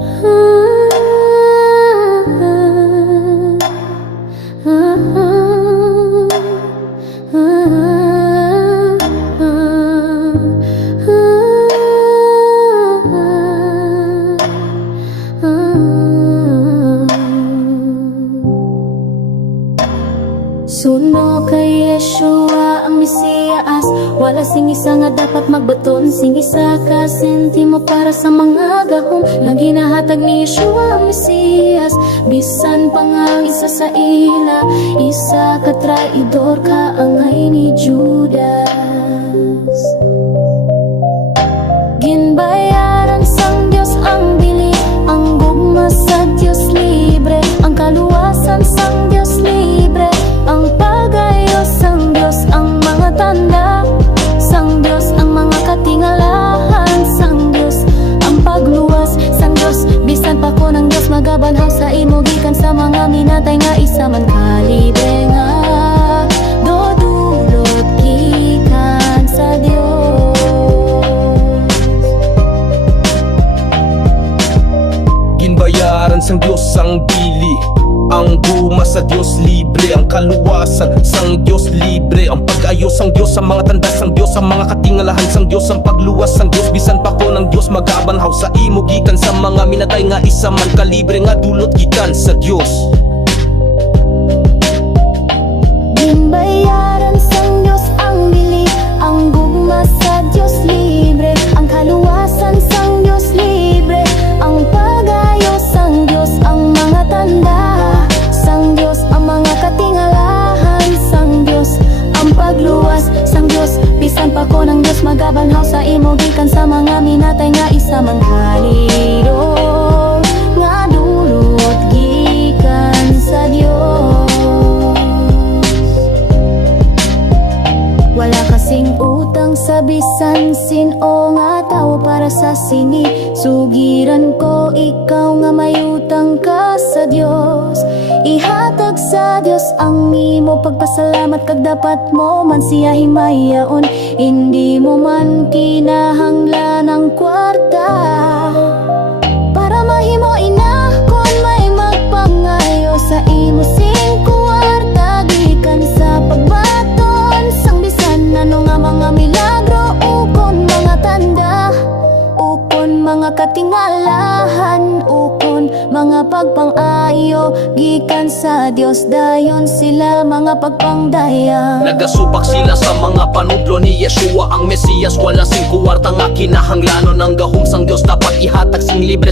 啊。啊啊 Wala sing isa nga dapat magbaton Sing isa ka sentimo para sa mga gahom. Lang ginahatag ni Yeshua ang Mesiyas. Bisan pa nga isa sa ila. Isa ka traidor ka angay ni Judas Magabanhaw sa imo gikan sa mga minatay nga isa man. Kalibre nga Dodulot gikan sa Diyos Ginbayaran sang Diyos ang bili Ang guma sa Diyos libre Ang kaluwasan sang Diyos libre Ang pag-ayos sang Diyos sa mga tanda Ang mga katingalahan sang Diyos Ang pagluwas sang Diyos. Bisan pa ko ng Diyos magabanhaw sa imo gikan Sa mga minatay nga isa man kalibre Nga dulot gikan sa Diyos Ko ng Diyos magabanhaw sa imo Gikan sa mga minatay nga isa man kalidor Nga dulot gikan sa Diyos. Wala kasing utang sa bisan sino nga tao para sa sini? Sugiran ko ikaw nga may utang ka sa Dios Ihatag sa Dios ang imo pagpasalamat kag dapat mo man siya himayaon. Hindi mo man kinahanglan mga katingalahan ukon mga pagpang-ayo gikan sa Dios dayon sila mga pagpangdaya Nagasubak sila sa mga panudlo ni Yeshua Ang Mesiyas. Wala sing kuwarta nga kinahanglanon Ang gahom sang Diyos. Dapat ihatag sing libre